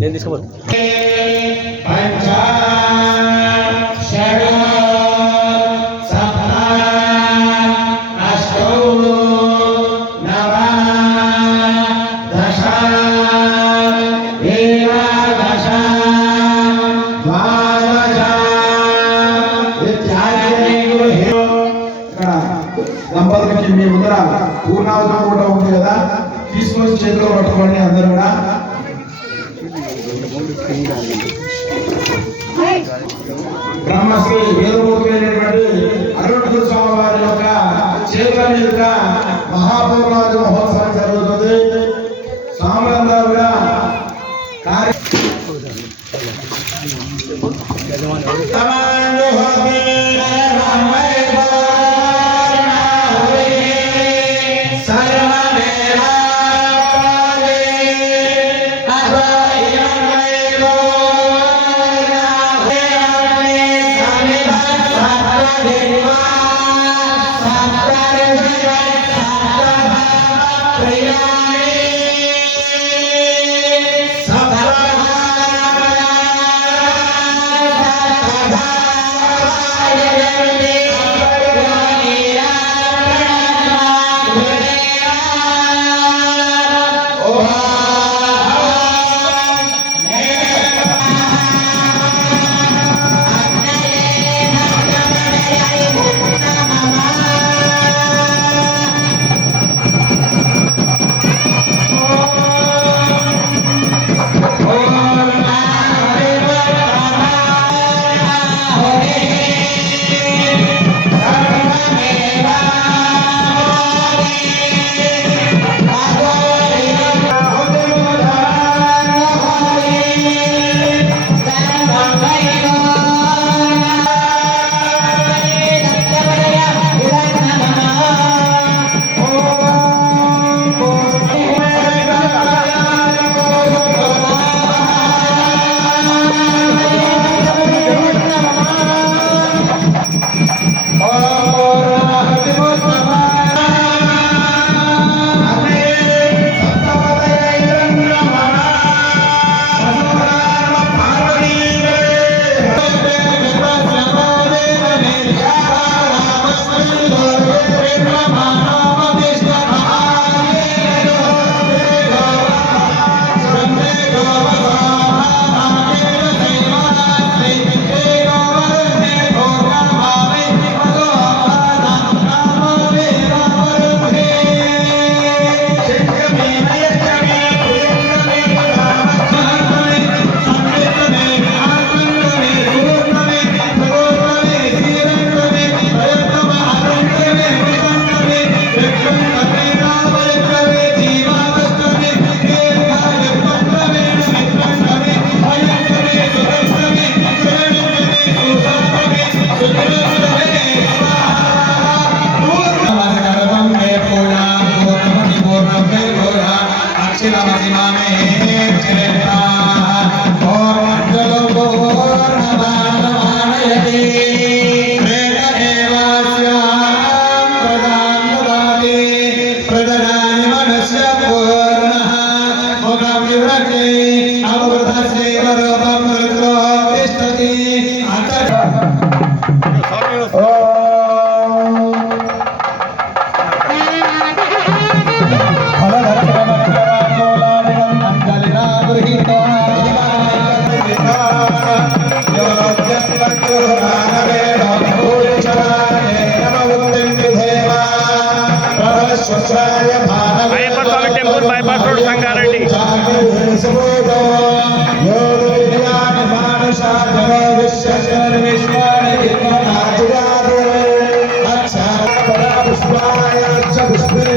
నేను తీసుకోబోతు దంపతులకి మీ ముందర పూర్ణావతం కూడా ఉంది కదా, తీసుకొని చేతిలో పట్టుకోండి అందరూ కూడా. బ్రహ్మశ్రీ వేదమూర్తులైనటువంటి అరుణాచల స్వామి వారి యొక్క చేతుల మీదుగా మహాపూర్ణావతి మహోత్సవం జరుగుతుంది. స్వాములందరూ కూడా bypass road Sangareddy. విశ్వేశ్వర విశ్వాయ విద్మనాజగాదే అక్షర పుష్పాయ చ పుష్పే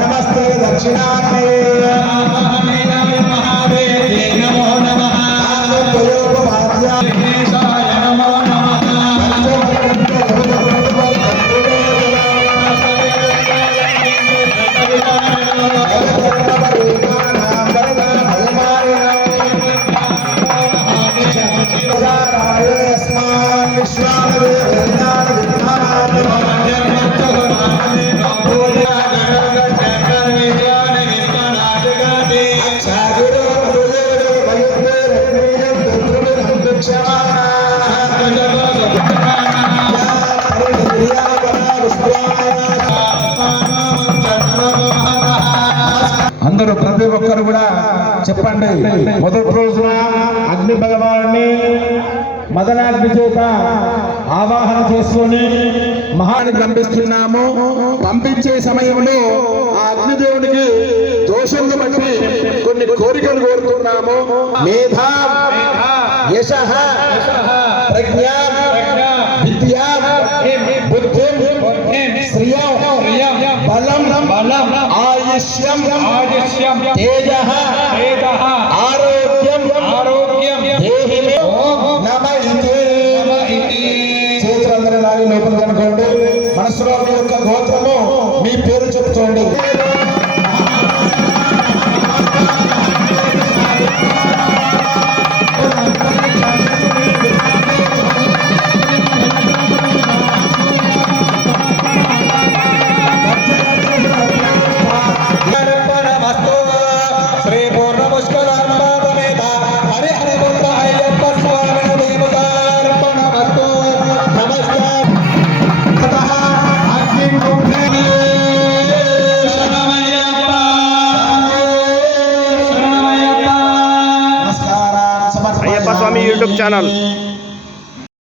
నమస్తే దక్షిణాగ్నే అందరూ ప్రతి ఒక్కరు కూడా చెప్పండి. మొదటి రోజున అగ్ని భగవాన్ని మదనాగ్ని చేత ఆవాహన చేసుకొని మహాని పంపిస్తున్నాము. పంపించే సమయంలో ఆ అగ్నిదేవునికి దోషంగా బట్టి కొన్ని కోరికలు కోరుతున్నాము. మేధా యశ ప్రజ్ఞ విద్య బుద్ధి శ్రియ బలం ఆయుష్యం తేజ ఆరోగ్యం దేహి మే నమ ఇతి. చేతులందరూ లాగి లోపల కనుకోండి. మనసులో మీ యొక్క గోత్రము మీ పేరు చెప్తోండి. అయ్యప్ప స్వామి యూట్యూబ్ ఛానల్